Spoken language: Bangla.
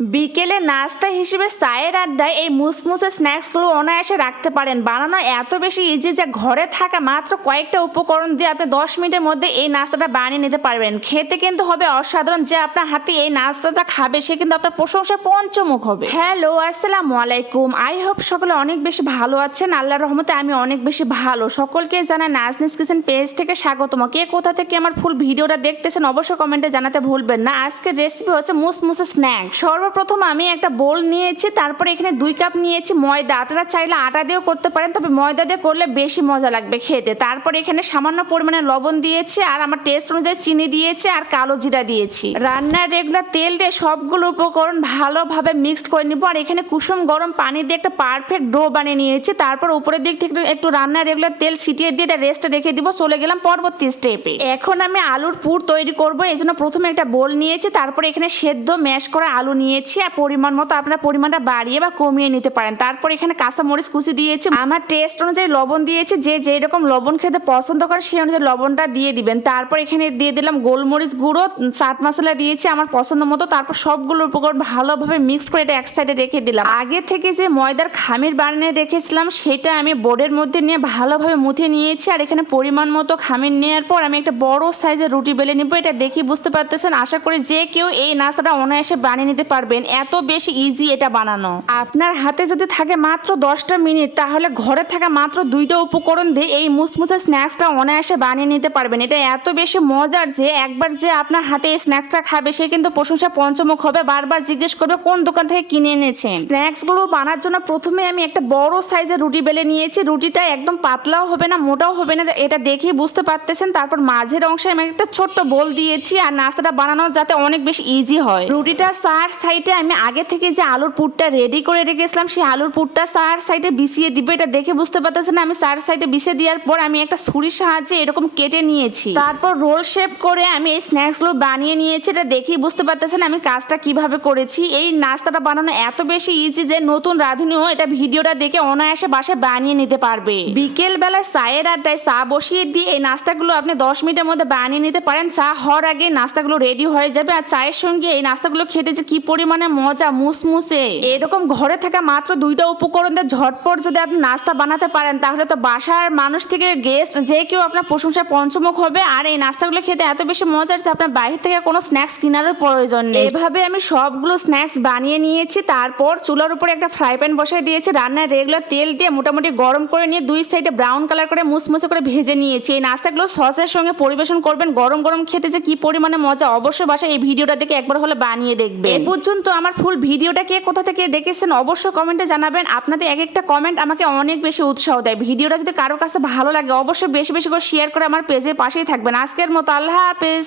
বিকেলে নাস্তা হিসেবে চায়ের আড্ডায় এই মুসমুসে স্ন্যাক্সগুলো অনায়াসে রাখতে পারেন। বানানো এত বেশি ইজি যে ঘরে থাকা মাত্র কয়েকটা উপকরণ দিয়ে আপনি 10 মিনিটের মধ্যে এই নাস্তাটা বানিয়ে নিতে পারবেন। খেতে কিন্তু হবে অসাধারণ। যে আপনার হাতে এই নাস্তাটা খাবে সে কিন্তু আপনার প্রশংসায় পঞ্চমুখ হবে। হ্যালো, আসসালামু আলাইকুম। আই হোপ সকলে অনেক বেশি ভালো আছেন। আল্লাহর রহমতে আমি অনেক বেশি ভালো। সকলকে জানাই নাজনিস কিচেন পেজ থেকে স্বাগতম। কে কোথা থেকে আমার ফুল ভিডিওটা দেখতেছেন অবশ্যই কমেন্টে জানাতে ভুলবেন না। আজকের রেসিপি হচ্ছে মুসমুসে স্ন্যাক্স। সর্বপ্রথম আমি একটা বোল নিয়েছি, তারপরে এখানে 2 কাপ নিয়েছি ময়দা। আপনারা চাইলে আটা দিয়েও করতে পারেন, তবে ময়দা দিয়ে করলে বেশি মজা লাগবে খেতে। তারপরে এখানে সামান্য পরিমাণে লবণ দিয়েছি, আর আমার টেস্ট অনুযায়ী চিনি দিয়েছি, আর কালো জিরা দিয়েছি। রান্নার রেগুলার তেল দিয়ে সবগুলো উপকরণ ভালোভাবে মিক্সড করে নিব। আর এখানে কুসুম গরম পানি দিয়ে একটা পারফেক্ট ডো বানিয়ে নিয়েছি। তারপর উপরের দিক থেকে একটু রান্নার রেগুলার তেল ছিটিয়ে দিয়ে এটা রেস্টে রেখে দিব। চলে গেলাম পরবর্তী স্টেপে। এখন আমি আলুর পুর তৈরি করব। এই জন্য প্রথমে একটা বোল নিয়েছি, তারপরে এখানে সেদ্ধ ম্যাশ করা আলু নিয়েছি, আর পরিমাণ মতো আপনারা পরিমাণটা বাড়িয়ে বা কমিয়ে নিতে পারেন। তারপর এখানে কাঁচা মরিচ কুচি দিয়েছি, আমার টেস্ট অনুযায়ী লবণ দিয়েছি। যে যেই রকম লবণ খেতে পছন্দ করে সেই অনুযায়ী লবণটা দিয়ে দিবেন। তারপর এখানে দিয়ে দিলাম গোলমরিচ গুঁড়ো, চাট মশলা দিয়েছি আমার পছন্দ মতো। তারপর সবগুলো উপকরণ ভালোভাবে মিক্স করে এটা এক সাইডে রেখে দিলাম। আগে থেকে যে ময়দার খামির বানিয়ে রেখেছিলাম সেটা আমি বোর্ডের মধ্যে নিয়ে ভালোভাবে মুথে নিয়েছি। আর এখানে পরিমাণ মতো খামির নেওয়ার পর আমি একটা বড় সাইজের রুটি বেলে নিব। এটা দেখি বুঝতে পারতেছেন। আশা করি যে কেউ এই নাস্তাটা অনায়াসে বানিয়ে নিতে পারবেন। এত বেশি ইজি এটা বানানো। আপনার হাতে যদি থাকে মাত্র 10টা মিনিট, তাহলে ঘরে থাকা মাত্র 2টা উপকরণ দিয়ে এই মুসমুসে স্ন্যাক্সটা অনায়াসে বানিয়ে নিতে পারবেন। এটা এত বেশি মজার যে একবার যে আপনার হাতে এই স্ন্যাক্সটা খাবে সে কিন্তু প্রশংসা পঞ্চমুখ হবে। বারবার জিজ্ঞেস করবে কোন দোকান থেকে কিনে এনেছেন। স্ন্যাক্সগুলো বানার জন্য প্রথমে আমি একটা বড় সাইজের রুটি বেলে নিয়েছি। রুটিটা একদম পাতলাও হবে না মোটাও হবে না, এটা দেখেই বুঝতে পারতেছেন। তারপর মাঝের অংশে আমি একটা ছোট্ট বোল দিয়েছি, আর নাস্তাটা বানানো যাতে অনেক বেশি ইজি হয়। রুটিটার চার সাইডে আমি আগে থেকে যে আলুর পুরটা রেডি করে রেখেছিলাম সেই আলুর পুরটা চার সাইডে বিছিয়ে দিবে। এটা দেখে বুঝতে পারতেছেন আমি চার সাইডে বিছিয়ে দেওয়ার পর আমি একটা ছুরির সাহায্যে এরকম কেটে নিয়েছি। তারপর রোল শেপ করে আমি এই স্ন্যাক্সগুলো বানিয়ে নিয়েছি। এটা দেখেই বুঝতে পারতেছেন আমি কাজটা কিভাবে করেছি। এই নাস্তাটা বানানো এত বেশি ইজি যে নতুন রাঁধুনিও এটা ভিডিওটা দেখে অনায়াসে বাসায় বানিয়ে নিতে পারবে। বিকেল বেলায় চায়ের আড্ডায় চা বসিয়ে দিয়ে এই নাস্তাগুলো আপনি 10 মিনিটের মধ্যে বানিয়ে নিতে পারেন। চা হওয়ার আগে নাস্তাগুলো রেডি হয়ে যাবে। আর চায়ের সঙ্গে এই নাস্তাগুলো খেতে যে কি পরিমাণে মজা, মুসমুসে। এরকম ঘরে থাকা মাত্র 2টা উপকরণ দিয়ে ঝটপট যদি আপনি নাস্তা বানাতে পারেন, তাহলে তো বাসার মানুষ থেকে গেস্ট যে কেউ আপনার প্রশংসায় পঞ্চমুখ হবে। আর এই নাস্তাগুলো খেতে এত বেশি মজার যে আপনার বাইরে থেকে কোনো স্ন্যাক্স কেনারও প্রয়োজন নেই। এভাবে আমি সবগুলো স্ন্যাক্স বানিয়ে নিয়েছি। তারপর চুলার উপরে একটা ফ্রাই প্যান বসাই দিয়েছি। রান্নার রেগুলার তেল দিয়ে মোটামুটি গরম করে নিয়ে 2 সাইডে ব্রাউন কালার করে মুসমুসে করে ভেজে নিয়েছি। এই নাস্তাগুলো সসের সঙ্গে পরিবেশন করবেন। গরম গরম খেতে যে কি পরিমাণে মজা, অবশ্যই বাসায় এই ভিডিওটা দেখে একবার হলে বানিয়ে দেখবেন। এই পর্যন্ত আমার ফুল ভিডিওটা কে কোথা থেকে দেখেছেন অবশ্যই কমেন্টে জানাবেন। আপনাদের এক একটা কমেন্ট আমাকে অনেক বেশি উৎসাহ দেয়। ভিডিওটা যদি কারো কাছে ভালো লাগে অবশ্যই বেশি বেশি করে শেয়ার করে আমার পেজের পাশেই থাকবেন। আজকের মতো আল্লাহ হাফেজ।